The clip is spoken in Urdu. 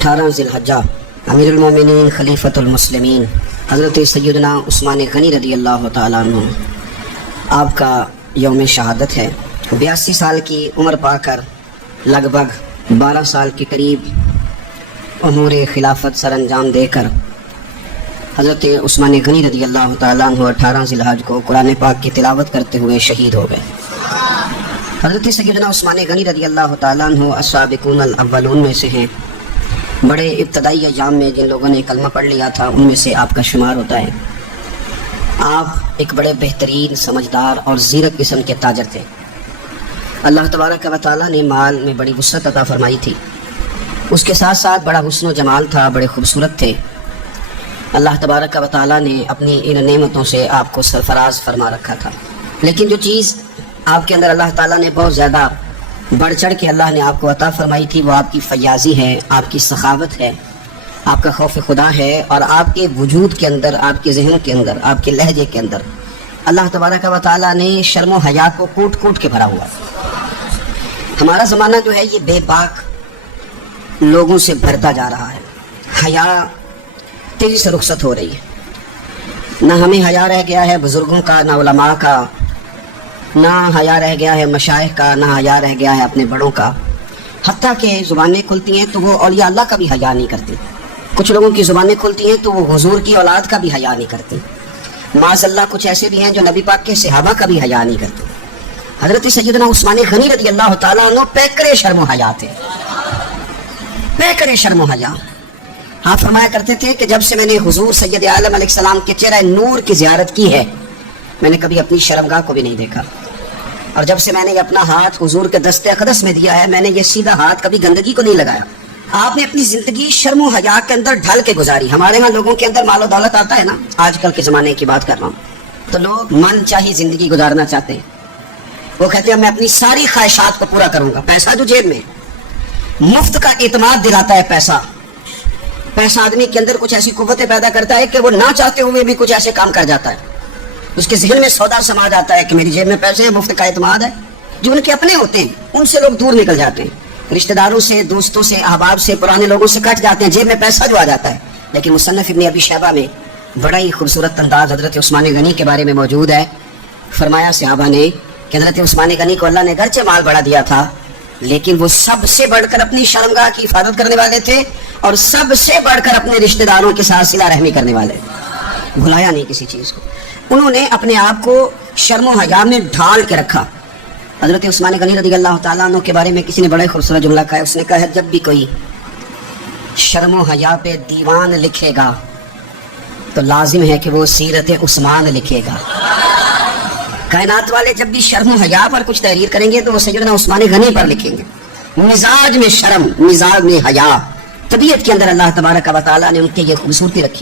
18 ذی الحجہ امیر المومنین خلیفۃ المسلمین حضرت سیدنا عثمان غنی رضی اللہ تعالیٰ عنہ آپ کا یوم شہادت ہے۔ 82 سال کی عمر پا کر لگ بھگ 12 سال کے قریب امور خلافت سر انجام دے کر حضرت عثمان غنی رضی اللہ تعالیٰ عنہ 18 ذی الحجہ کو قرآن پاک کی تلاوت کرتے ہوئے شہید ہو گئے۔ حضرت سیدنا عثمان غنی رضی اللہ تعالیٰ عنہ السابقون الاولون میں سے ہیں۔ بڑے ابتدائی ایام میں جن لوگوں نے کلمہ پڑھ لیا تھا ان میں سے آپ کا شمار ہوتا ہے۔ آپ ایک بڑے بہترین سمجھدار اور زیرک قسم کے تاجر تھے۔ اللہ تبارک و تعالیٰ نے مال میں بڑی وسعت عطا فرمائی تھی، اس کے ساتھ ساتھ بڑا حسن و جمال تھا، بڑے خوبصورت تھے۔ اللہ تبارک و تعالیٰ نے اپنی ان نعمتوں سے آپ کو سرفراز فرما رکھا تھا، لیکن جو چیز آپ کے اندر اللہ تعالیٰ نے بہت زیادہ بڑھ چڑھ کے اللہ نے آپ کو عطا فرمائی تھی، وہ آپ کی فیاضی ہے، آپ کی سخاوت ہے، آپ کا خوف خدا ہے، اور آپ کے وجود کے اندر، آپ کے ذہن کے اندر، آپ کے لہجے کے اندر اللہ تبارک و تعالیٰ نے شرم و حیا کو کوٹ کوٹ کے بھرا ہوا۔ ہمارا زمانہ جو ہے یہ بے باک لوگوں سے بھرتا جا رہا ہے، حیا تیزی سے رخصت ہو رہی ہے۔ نہ ہمیں حیا رہ گیا ہے بزرگوں کا، نہ علماء کا، نہ حیا رہ گیا ہے مشائخ کا، نہ حیا رہ گیا ہے اپنے بڑوں کا۔ حتیٰ کہ زبانیں کھلتی ہیں تو وہ اولیاء اللہ کا بھی حیا نہیں کرتے۔ کچھ لوگوں کی زبانیں کھلتی ہیں تو وہ حضور کی اولاد کا بھی حیا نہیں کرتے۔ معاذ اللہ کچھ ایسے بھی ہیں جو نبی پاک کے صحابہ کا بھی حیا نہیں کرتے۔ حضرت سیدنا عثمان غنی رضی اللہ تعالیٰ عنہ پیکرے شرم و حیا تھے، پیکرے شرم و حیا۔ آپ فرمایا کرتے تھے کہ جب سے میں نے حضور سید عالم علیہ السلام کے چہرہ نور کی زیارت کی ہے میں نے کبھی اپنی شرمگاہ کو بھی نہیں دیکھا، اور جب سے میں نے یہ اپنا ہاتھ حضور کے دست اقدس میں دیا ہے میں نے یہ سیدھا ہاتھ کبھی گندگی کو نہیں لگایا۔ آپ نے اپنی زندگی شرم و حیا کے اندر ڈھل کے گزاری۔ ہمارے ہاں لوگوں کے اندر مال و دولت آتا ہے نا، آج کل کے زمانے کی بات کر رہا ہوں، تو لوگ من چاہی زندگی گزارنا چاہتے ہیں۔ وہ کہتے ہیں میں اپنی ساری خواہشات کو پورا کروں گا۔ پیسہ جو جیب میں، مفت کا اعتماد دلاتا ہے پیسہ۔ پیسہ آدمی کے اندر کچھ ایسی قوتیں پیدا کرتا ہے کہ وہ نہ چاہتے ہوئے بھی کچھ ایسے کام کر جاتا ہے۔ اس کے ذہن میں سودا سما جاتا ہے کہ میری جیب میں پیسے ہیں، مفت کا اعتماد ہے۔ جو ان کے اپنے ہوتے ہیں ان سے لوگ دور نکل جاتے ہیں، رشتہ داروں سے، دوستوں سے، احباب سے، پرانے لوگوں سے کٹ جاتے ہیں، جیب میں پیسہ جو آ جاتا ہے۔ لیکن مصنف ابن ابی شیبہ میں بڑا ہی خوبصورت انداز حضرت عثمان غنی کے بارے میں موجود ہے۔ فرمایا صحابہ نے کہ حضرت عثمان غنی کو اللہ نے گرچہ مال بڑا دیا تھا لیکن وہ سب سے بڑھ کر اپنی شرمگاہ کی حفاظت کرنے والے تھے، اور سب سے بڑھ کر اپنے رشتہ داروں کے ساتھ صلہ رحمی کرنے والے، بھلایا نہیں کسی چیز کو۔ انہوں نے اپنے آپ کو شرم و حیا میں ڈھال کے رکھا۔ حضرت عثمان غنی رضی اللہ تعالیٰ عنہ کے بارے میں کسی نے بڑا خوبصورت جملہ کہا ہے، اس نے کہا ہے جب بھی کوئی شرم و حیا پہ دیوان لکھے گا تو لازم ہے کہ وہ سیرت عثمان لکھے گا۔ کائنات والے جب بھی شرم و حیا پر کچھ تحریر کریں گے تو وہ سیدنا عثمان غنی پر لکھیں گے۔ مزاج میں شرم، مزاج میں حیا، طبیعت کے اندر اللہ تبارک و تعالیٰ نے ان کے یہ خوبصورتی رکھی۔